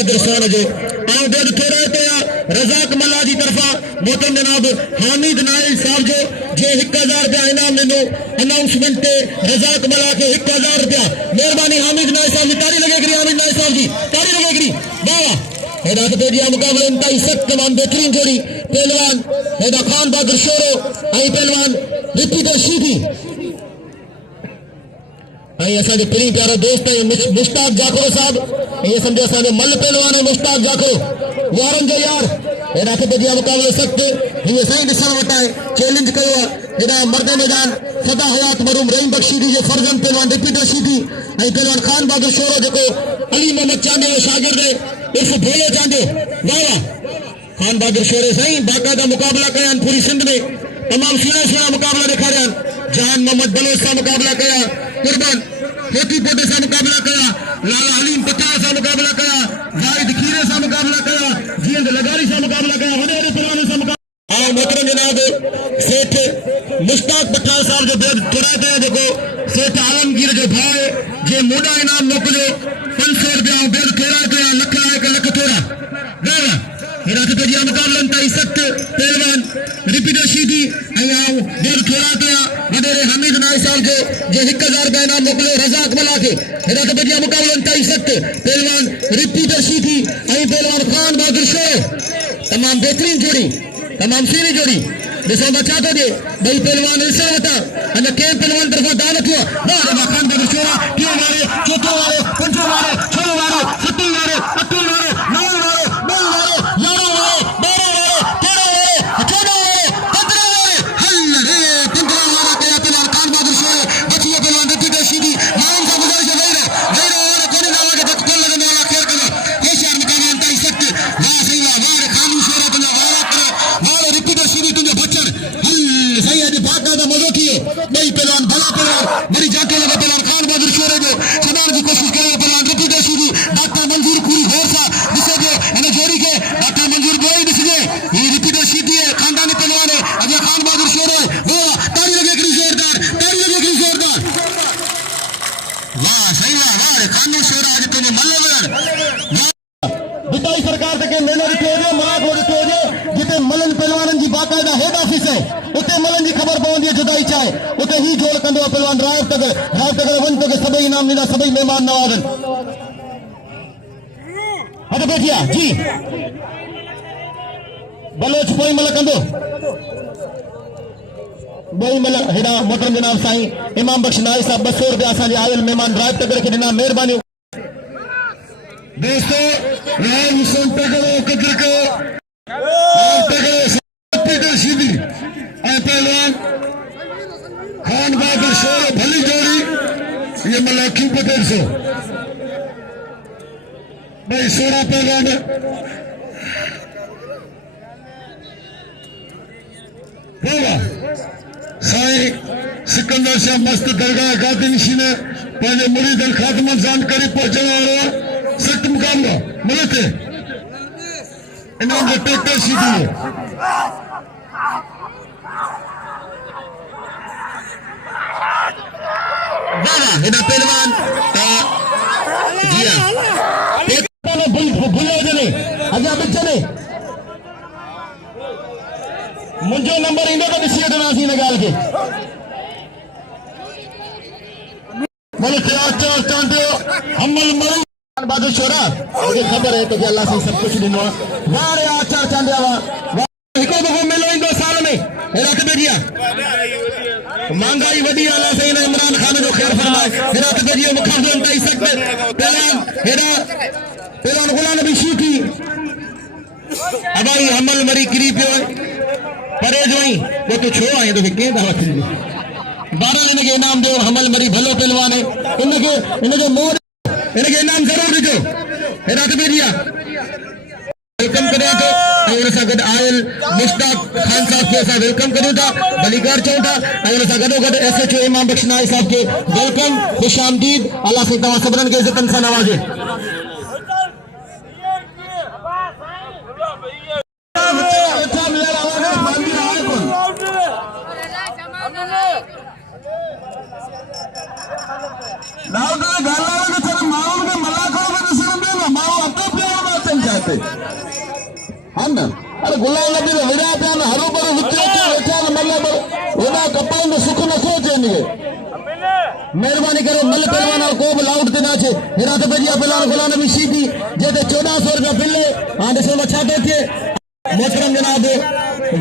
कदरसान जो आओ बेद थोड़ा तो रजाक मला जी तरफा मोहतरम जनाब हामिद नाइल साहब जो 1000 रुपया इनाम दिनो अनाउंसमेंट ते रजाक मला के 1000 रुपया मेहरबानी हामिद नाइल साहब जी ताली लगेगी हामिद नाइल साहब जी ताली लगेगी वाह हेदा तो दिया मुकाबला इंतहाई सख्त तमाम बेहतरीन जोड़ी पहलवान हेदा खान बहादुर शोरो आई पहलवान रिपीटर शीधी आई असांजे प्री प्यारा दोस्त है मुश्ताक जाकरो साहब ये समझो असांजे मल पहलवान है मुश्ताक जाकरो यारन जो यार हेदा तो दिया मुकाबले सख्त ये सही दिसण वटा है चैलेंज कयो हेदा मर्द मैदान सदा हयात मरूम रहीम बख्शी दी जो फर्जन पहलवान रिपीटर शीधी आई पहलवान खान बहादुर शोरो जो अली मोहम्मद चांदे शागिर्द इस भोले चांदे वाह खान बहादुर शोरे सही बाकायदा मुकाबला कया पूरी सिंध में तमाम सुना मुकाबला दिखा रहे जान मोहम्मद बलोच का मुकाबला कया कुर्बान हेती पोटे से मुकाबला कया लाला हलीम पचास से मुकाबला कया जाहिद खीरे से मुकाबला कया जीएंद लगारी से मुकाबला कया वडे पुराने से मुकाबला आओ मोहतरम जनाब सेठ मुश्ताक पठान साहब जो बेद तुरा थे देखो सेठ आलमगीर जो भाई जे मोड़ा इनाम मोकलो 500 रुपया बेद थोड़ा कया लख लायक लख थोड़ा वाह हेरा तो जी मुकाबला इंतहाई सख्त पहलवान रिपीटर शीधी आओ बेद थोड़ा कया वडेरे हमीद नाई साहब जो 1000 रुपया इनाम मोकलो रजाक मला के हेरा तो जी मुकाबला इंतहाई सख्त पहलवान रिपीटर शीधी आई पहलवान खान बहादुर शोरो तमाम बेहतरीन जोड़ी तमाम सीनी जोड़ी दिसो बचा तो दे भाई पहलवान ऐसा होता अने के पहलवान तरफा दावत हुआ वाह खान बहादुर शोरो क्यों मारे चौथो मारे पंचो मारे छो मारे सत्ती मारे अट्टू मारे नौ मारे 9 मारे 11 मारे 12 मारे 13 मारे 14 मारे 15 मारे हल्ले 15 मारे के पहलवान खान बहादुर शोरो बचिए पहलवान रिपीटर शीधी नाम से गुजारिश है वेरे और कोने नावा के तक कोल लगने वाला खेल करो होशियार मुकाबला इंतहाई सख्त वाह सही वाह खान शोरो तुझे वाला करो वाह रिपीटर शीधी तुझे बच्चन हल्ले सही है बाकायदा मजो किए भाई पहलवान भला पहलवान मेरी जाके लगा पहलवान खान बहादुर शोरो जो सदान की कोशिश करे पहलवान रिपीटर शीधी डॉक्टर मंजूर पूरी गौर सा दिसे जो इन्हें जोड़ी के डॉक्टर मंजूर बोई दिस जे ये रिपीटर शीधी है खानदानी पहलवान है अजय खान बहादुर शोरो है वाह ताली लगेगी जोरदार वाह सही वाह खान शोरो आज तुझे मल्लवर बिटाई सरकार तक मेले दिखे जो मराठ रोड दिखे जो जिते मलन पहलवानन जी बाकायदा हेड ऑफिस है उते मलन जी खबर पवंदी है जुदाई चाहे उते ही जोड़ कंदो पहलवान राव तक वन तक सभई इनाम ॾींदा सभई मेहमान नवाज़न हट बैठिया जी बलोच पोई मल कंदो बई मल हेडा मोहतरम जनाब साईं इमाम बख्श नाई साहब 200 रुपया असांजे आयल मेहमान राव तक के ॾिना महिरबानी दोस्तों राव हुसैन तगड़ो कदर को रिपीटर शीधी पहलवान खान बहादुर शोरो भली जोड़ी ये मलाखी पटेल सो भाई 16 पहलवान होगा साईं सिकंदर शाह मस्त दरगाह गादी नशीन पंहिंजे मुरीदन ख़ात्मत जानकारी पहुंचण वारो सख्त मुकाबला मिलते इनाम जो ट्रैक्टर शीधी है हेदा पहलवान जी भुलो जने अजा बिचने मुझो नंबर इंदो तो दिसी वठंदासीं हिन ॻाल्हि खे बोले चार चांदो हमल मरू बहादुर शोरा मुझे खबर है तो कि अल्लाह से सब कुछ दिनो वारे आचार चांदे वा हिको दफो मेलो इंदो साल में हेरा के बेजिया महंगाई वडी अल्लाह से इमरान खान जो खैर फरमाए हेरा के बेजिया मुखाफिर इंतहाई सख्त पहलवान हेरा पहलवान गुलाम नबी शीठी अबाई हमल मरी किरी पियो परे जोई वो तो छो आए तो के दावा थी 12 इनके इनाम दो हमल मरी भलो पहलवान है इनके मोर इनके इनाम जरूर दीजो हेरा के बेजिया वेलकम करें तो और सगद आयल मुश्ताक खान साहब के साथ वेलकम करूं था बलीकार चौथा और सगदो गद एसएचओ इमाम बख्श नाई साहब के वेलकम खुशामदीद अल्लाह से तवा सबरन के इज्जतन से नवाजे नाउ गाला के माउन के मला करो के नसर में माउ अब तो वास्ते हम अरे गुलाम नबी ने विड़ा पे हरो भरो विचो वेठा मतलब ओना कपाल में सुख न खो चेंगे मेहरबानी करो मल पहलवान को भी लाउड ते ना छे हेरा तो भजिया पहलवान गुलाम नबी सीधी जेते 1400 रुपया बिल हां ॾिसो मछा तो थे मोहतरम जनाब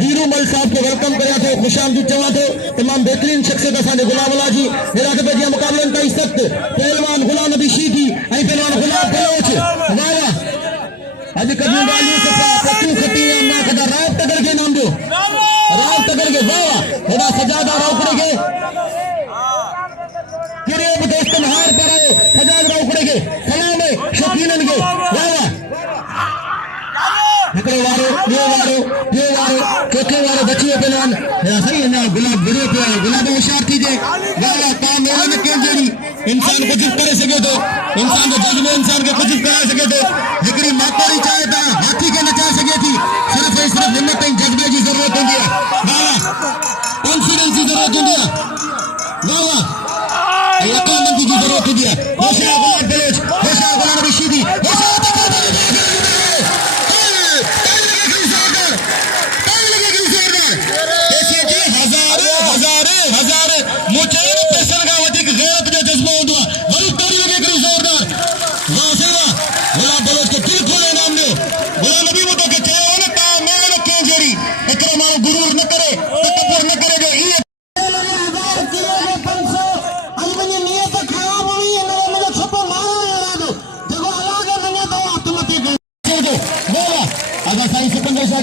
वीरू मल साहब के वेलकम करिया थे खुशामदीद चवा थे तमाम बेहतरीन शख्सियत असांजे गुलाम अल्लाह जी हेरा तो भजिया मुकाबलन ताई सख्त पहलवान गुलाम नबी सीधी ऐं पहलवान गुलाम बलोच वाह वाह आज कभी वाली सफा पत्तू खटी अम्मा कदा राव तगर के नाम दो राव तगर के वाह हेरा सजादा राव के किरे दोस्त हार पर आयो सजाद राव के सलाम है शौकीनन के वाह हिकड़ो वारो ॿियो वारो चौथे वारो बचियो पहलवान सही है ना गुलाब गिरो पियो आहे गुलाब होशियार थीजे वाह का मेरे में के जड़ी इंसान कुछ करे सके तो इंसान जो जज्बे इंसान के कुछ करा सके तो हिकड़ी माकोरी चाहे था हाथी के नचा सके थी सिर्फ हिम्मत ऐं जज्बे की जरूरत होंदी है वाह कॉन्फिडेंस की जरूरत होंदी है वाह अक्लमंदी की जरूरत होंदी है होशियार गुलाब बलोच होशियार गुलाम नबी सीधी होशियार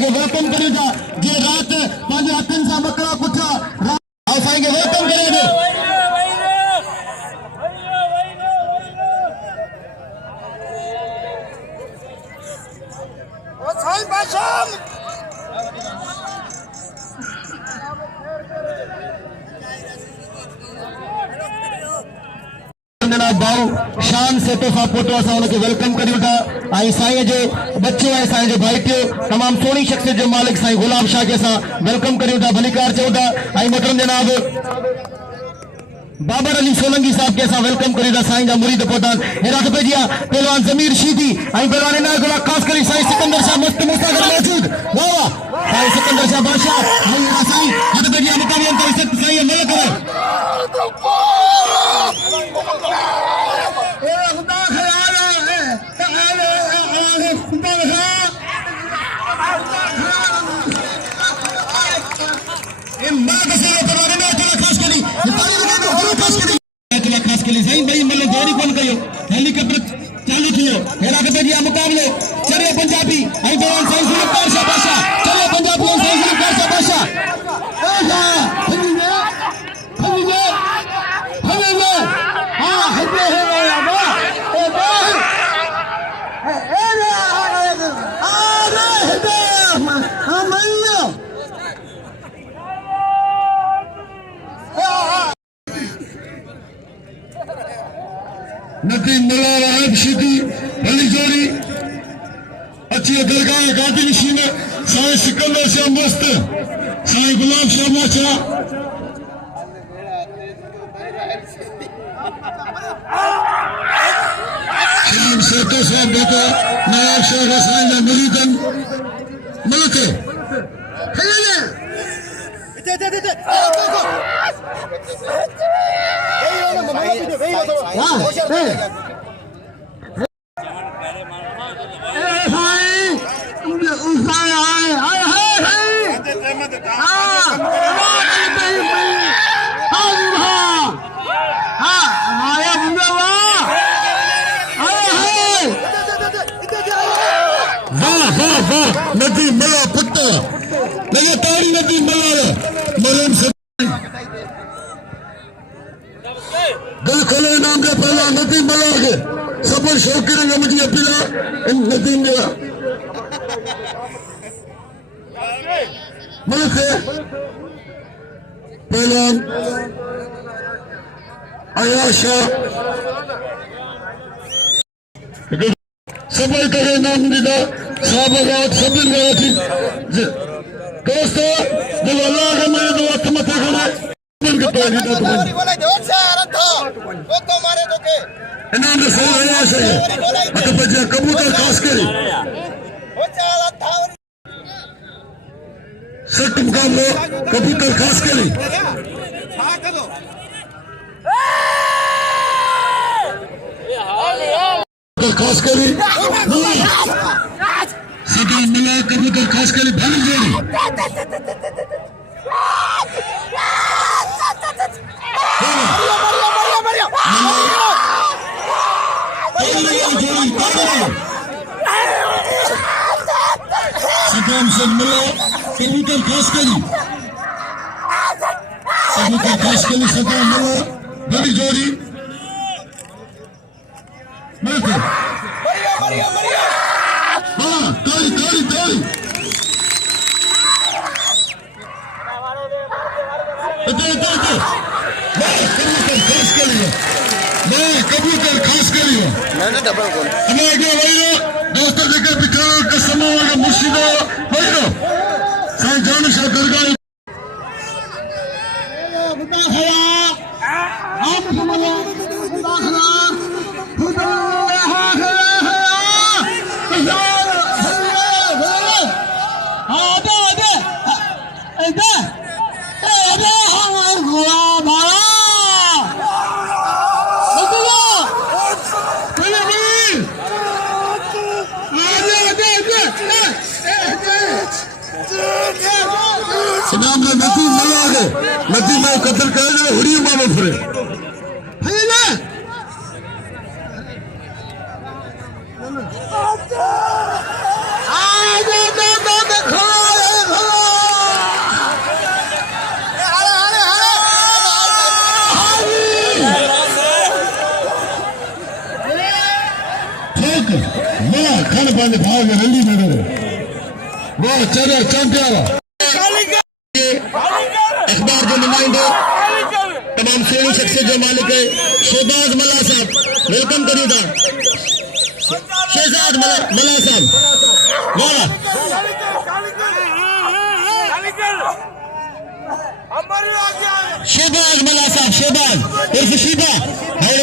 वेलकम करियो था जे रात पंहिंजे हथनि सां बकरा पुठा असांखे वेलकम करे दे ओ साईं बादशाह भाऊ शान से तोहफा फोटो असां उनके वेलकम करियो था आई साईं जो बच्चो है साईं जो भाई पियो तमाम सोनी शख्सियत जो मालिक साईं गुलाम शाह के असां वेलकम करियो था भलीकार चो था आई मोहतरम जनाब बाबर अली सोलंकी साहब के असां वेलकम करियो था साईं जा मुरीद पोतान हेरा तो पेजिया पहलवान जमीर शीदी आई पहलवान इनायत गुला खास करी साईं सिकंदर शाह मस्त मुसागर मौजूद वाह वाह साईं सिकंदर शाह बादशाह आई हेरा साईं हद पेजिया मुकाबला कर सकते साईं मल करे हेलीकॉप्टर चालू थियो हेरा के पेजिया मुकाबले चले पंजाबी आई दौरान साईं जुल्फकार शाह बादशाह चले पंजाबी साईं जुल्फकार शाह बादशाह ओहा हनीने हां हदे है या वाह ए वाह ए अरे हदे हमल्लो नदी मला वाहब शीदी भली जोड़ी अच्छी दरगाह गादी नशीन साईं सिकंदर शाह मस्त साईं गुलाम शाह बादशाह शाम सरतो साहब बेटा नवाब शाह रसायन का मुरीदन मलक नदी मला पुट लगे तारी नदी मला मरम से दिल खोले नाम के पहला नदी मला के सफर शौकीर ने मुझे अपीला इन नदी मेरा मलक पहला आयाशा सफर करे नाम दिला साहब सबिल गया थी दोस्तों जब अल्लाह के मेरे दो हाथ मत खड़े के तो नहीं तो बोले जोर से आरन था वो तो मारे तो के इनाम से सही है से मत बजे कबूतर खास करी सख्त मुकाबला कबूतर खास के लिए खास के लिए सदा मिला कबूतर खास के लिए भारी जोड़ी सदाम से मिला कबूतर खास के लिए कबूतर खास के लिए सदाम मिला बड़ी जोड़ी हाँ ताली ताली ताली कबूतर खास के लिए कबूतर खास के लिए हमारे दोस्तों देखे बिखरा का समावार मुर्शिदा भाईरो साईं जानशाह दरगाह खुदा खया आप समझो खुदा खया खुदा सदाम ने नदी मिला के नदी में कत्ल कर दे हुड़ी मानो फिरे है ना आज तो देखो ठीक मैं खाने पाने भाव में रंडी में मेरे वो चले चंपियारा अखबार जो नुमाइंदे तमाम श्रेणी शख्सियत जो मालिक है शहबाज मल्ला साहब वेलकम करिए था शहजाद मल्ला साहब वाह शहबाज मल्ला साहब शहबाज उर्फ शिबा है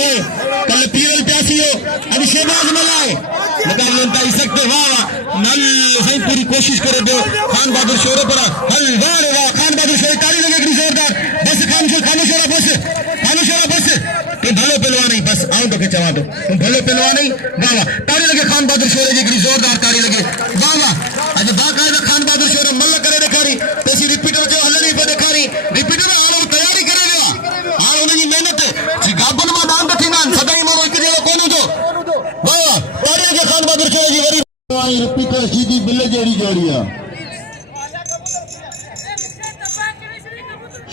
कल पीरल प्यासी हो अभी शहबाज मल्ला है मुकाबले में सकते वाह नल है पूरी कोशिश करे दो खान बहादुर शोरे पर हल वाह रे वाह खान बहादुर शोरे ताली लगे कि जोरदार बस खानो शोरा बस तुम भले पहलवान नहीं बस आऊं तो के चवा दो तुम भले पहलवान नहीं वाह वाह ताली लगे खान बहादुर शोरे जी की जोरदार ताली लगे वाह वाह आज बाकायदा खान बहादुर शोरे मल्ल करे दिखारी तैसी रिपीटर जो हल नहीं पे दिखारी रिपीटर हाल तैयारी करे विया हाल उनकी मेहनत जी गाबन में दान रखीना सदाई मारो एक जगह कोन दो वाह वाह ताली लगे खान बहादुर शोरे जी वरी रिपीटर सीधी बिल्ले जेड़ी जोड़िया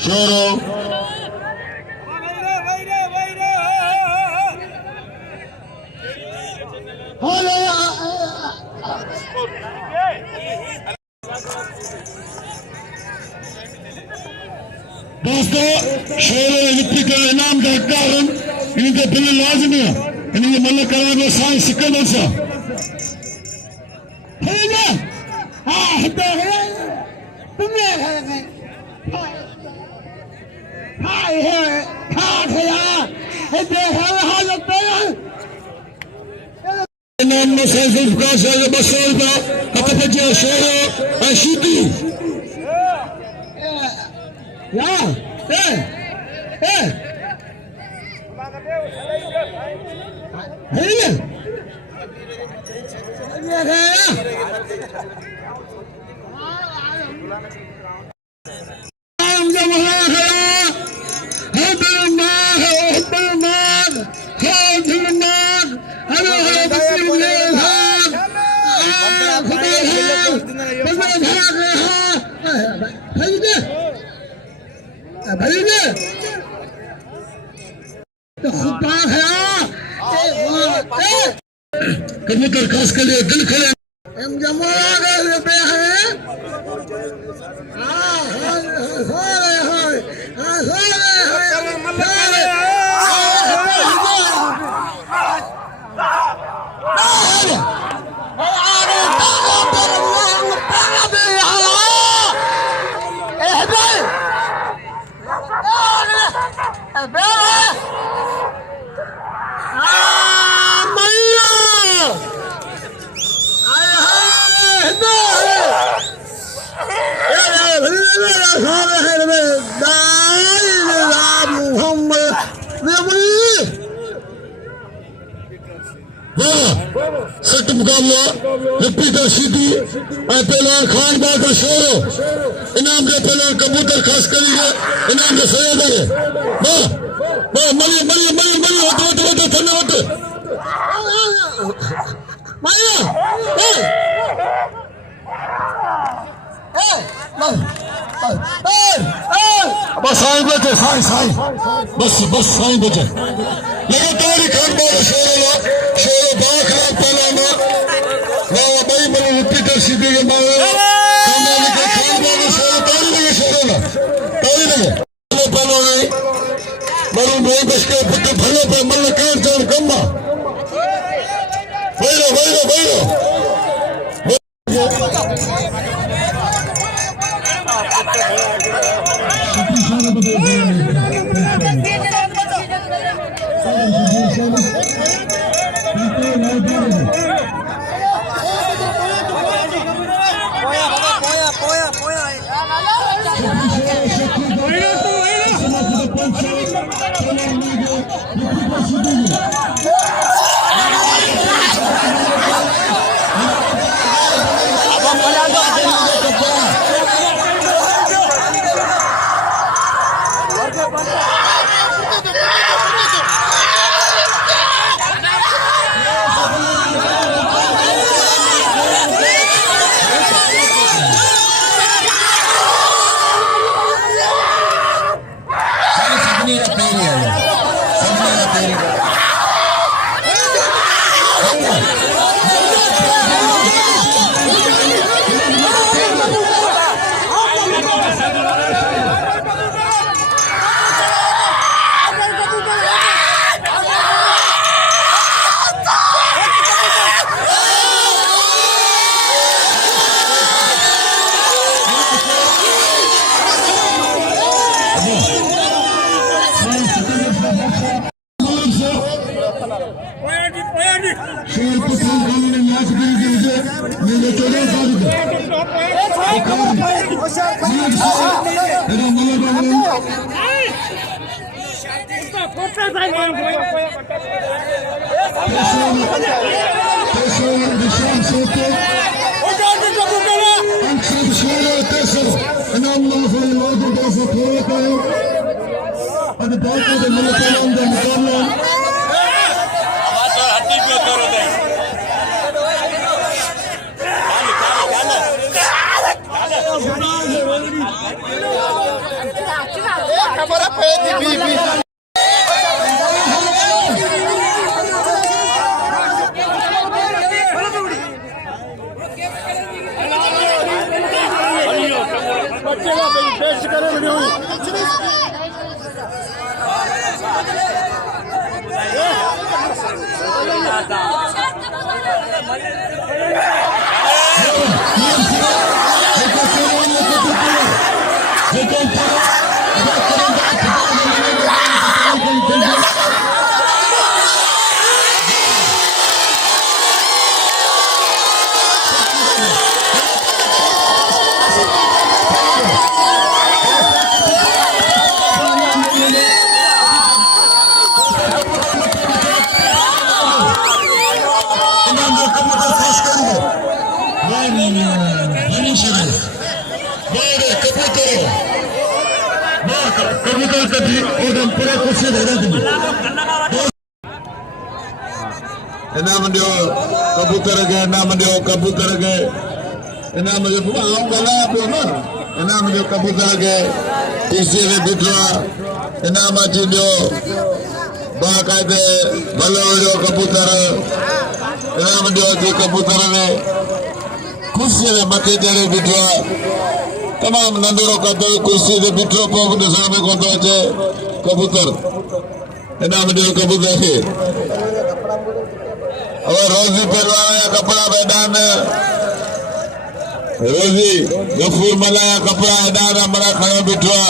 शोरो दोस्तों शोरो वित्ती का इनाम का हकदार इनके बिल लाजमी है इनके मल्ल करा को साईं सिकंदर सा है ना हाँ है तुमने हाय है खया है नाम में सैफ का साल बसोल का कपजे शोरो अशीती या ए है ये गया नाम जब हो गया है दिलनाग है दिलनाग हेलो बिस्मिल्लाह भैया तो खुदा है कबूतर खास के लिए दिल खड़े हम जमा गए पे हैं सख्त मुकाबला रिपीटर सीटी पहलवान खान बाकर शोरो इनाम के पहलवान कबूतर खास करेंगे इनाम के सैयद है वाह वाह मलिए मलिए मलिए मलिए होते थल्ले होते माया बस साईं बचे साईं बस साईं बचे लगातार ही खान बाकर शोरो बाखला पहलवान वाह भाई मलिए रिपीटर सीटी के मारे कमाल के खान बाकर शोरो ताली लगे शोरो ना ताली लगे पहलवान मरू दो बस के पुत्र भले पे मल्ल कान जान कम्मा वैरो इनाम दियो कबूतर के इनाम जो आऊं गलाया पियो न इनाम जो कबूतर के तीसरे ने बिठवा इनाम अची दियो बाकायदे भलो जो कबूतर इनाम दियो जी कबूतर ने कुर्सी ने मथे चढ़े बिठवा तमाम नंढड़ो कबूतर कुर्सी ने बिठो पोइ ॾिसण में कोन थो अचे कबूतर इनाम दियो कबूतर के और रोजी पहलवान या कपड़ा मैदान रोजी गफूर मल्ला कपड़ा मैदान हमारा खड़ा बिठवा